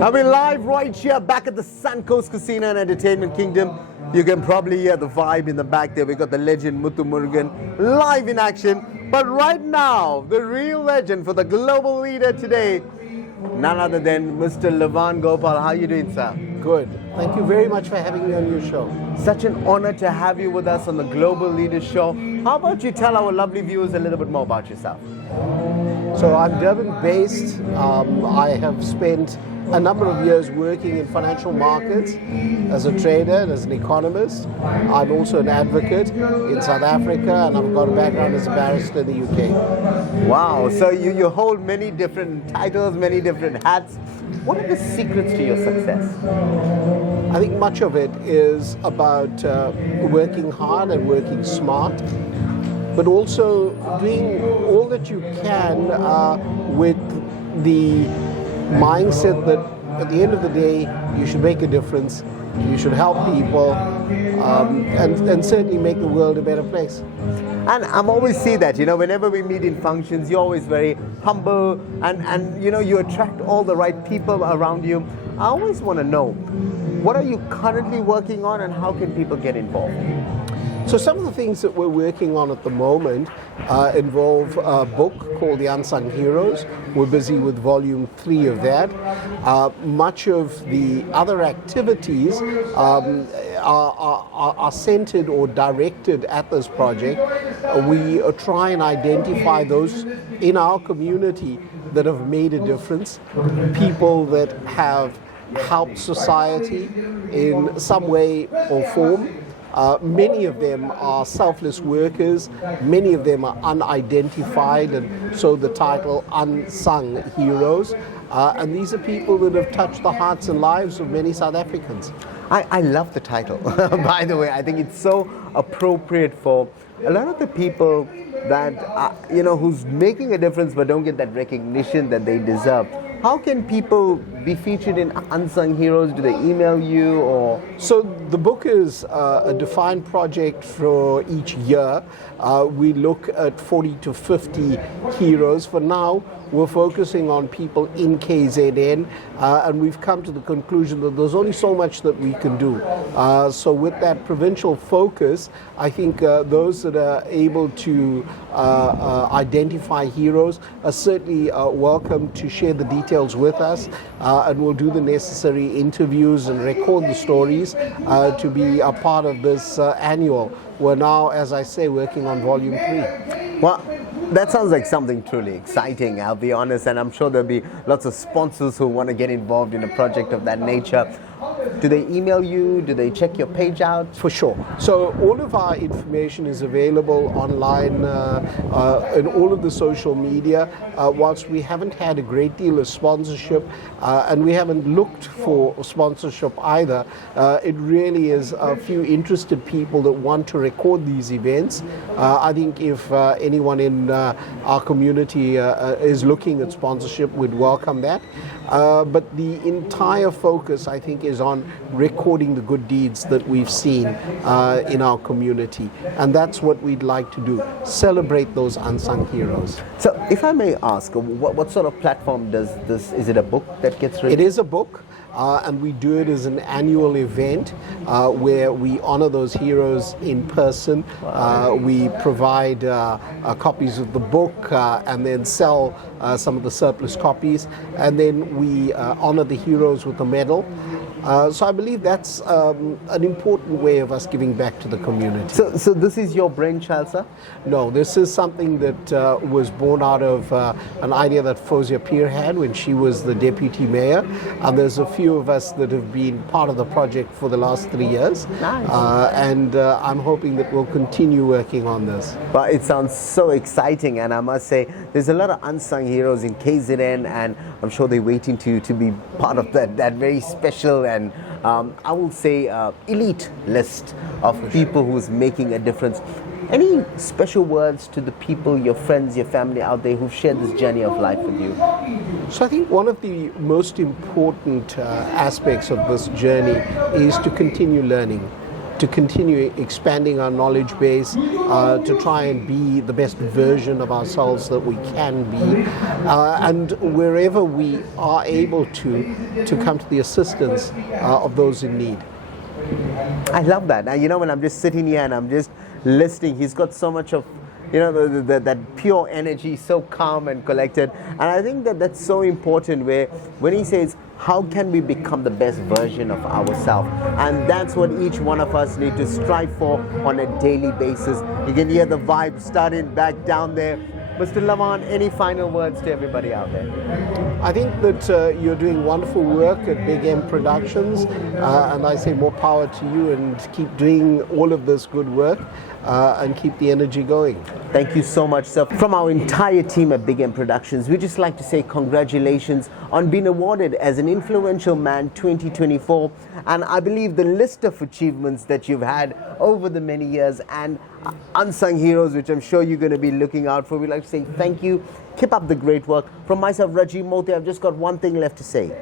And we're live right here back at the Suncoast Casino and Entertainment Kingdom. You can probably hear the vibe in the back there. We got the legend Muthu Murugan live in action. But right now, the real legend for the global leader today, none other than Mr. Lavan Gopaul. How are you doing, sir? Good. Thank you very much for having me on your show. Such an honor to have you with us on the Global Leaders Show. How about you tell our lovely viewers a little bit more about yourself? So I'm Durban-based. I have spent a number of years working in financial markets as a trader and as an economist. I'm also an advocate in South Africa, and I've got a background as a barrister in the UK. Wow, so you hold many different titles, many different hats. What are the secrets to your success? I think much of it is about working hard and working smart, but also doing all that you can with the mindset that at the end of the day you should make a difference, you should help people, and certainly make the world a better place. And I'm always see that, whenever we meet in functions, you're always very humble and you attract all the right people around you. I always want to know, what are you currently working on and how can people get involved? So some of the things that we're working on at the moment involve a book called The Unsung Heroes. We're busy with volume 3 of that. Much of the other activities are centered or directed at this project. We try and identify those in our community that have made a difference, people that have helped society in some way or form. Many of them are selfless workers, many of them are unidentified, and so the title Unsung Heroes. And these are people that have touched the hearts and lives of many South Africans. I love the title, by the way. I think it's so appropriate for a lot of the people that, who's making a difference but don't get that recognition that they deserve. How can people be featured in Unsung Heroes? Do they email you or? So the book is a defined project for each year. We look at 40 to 50 heroes. For now, we're focusing on people in KZN, and we've come to the conclusion that there's only so much that we can do. So with that provincial focus, I think those that are able to identify heroes are certainly welcome to share the details with us, and we'll do the necessary interviews and record the stories to be a part of this annual. We're now, as I say, working on volume 3. Well, that sounds like something truly exciting, I'll be honest, and I'm sure there'll be lots of sponsors who want to get involved in a project of that nature. Do they email you? Do they check your page out? For sure. So all of our information is available online in all of the social media. Whilst we haven't had a great deal of sponsorship and we haven't looked for sponsorship either, it really is a few interested people that want to record these events. I think if anyone in our community is looking at sponsorship, we'd welcome that. But the entire focus, I think, is on recording the good deeds that we've seen in our community. And that's what we'd like to do, celebrate those unsung heroes. So if I may ask, what sort of platform does this, is it a book that gets written? It is a book. And we do it as an annual event where we honor those heroes in person. We provide copies of the book and then sell some of the surplus copies. And then we honor the heroes with a medal. So I believe that's an important way of us giving back to the community. So this is your brainchild, sir? No, this is something that was born out of an idea that Fozia Peer had when she was the deputy mayor. And there's a few of us that have been part of the project for the last 3 years. Nice. And I'm hoping that we'll continue working on this. But it sounds so exciting, and I must say there's a lot of unsung heroes in KZN, and I'm sure they're waiting to be part of that very special and I will say elite list of people who's making a difference. Any special words to the people, your friends, your family out there who've shared this journey of life with you? So I think one of the most important aspects of this journey is to continue learning. to continue expanding our knowledge base, to try and be the best version of ourselves that we can be, and wherever we are able to come to the assistance of those in need. I love that. And when I'm just sitting here and I'm just listening, he's got so much of that pure energy, so calm and collected. And I think that's so important, where when he says, how can we become the best version of ourselves? And that's what each one of us need to strive for on a daily basis. You can hear the vibe starting back down there. Mr. Lavan, any final words to everybody out there? I think that you're doing wonderful work at Big M Productions, and I say more power to you, and keep doing all of this good work and keep the energy going. Thank you so much, sir. From our entire team at Big M Productions, we'd just like to say congratulations on being awarded as an Influential Man 2024. And I believe the list of achievements that you've had over the many years and unsung heroes, which I'm sure you're going to be looking out for, we'd like to say thank you. Keep up the great work. From myself, Rajiv Mothie, I've just got one thing left to say.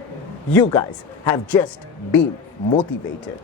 You guys have just been motivated.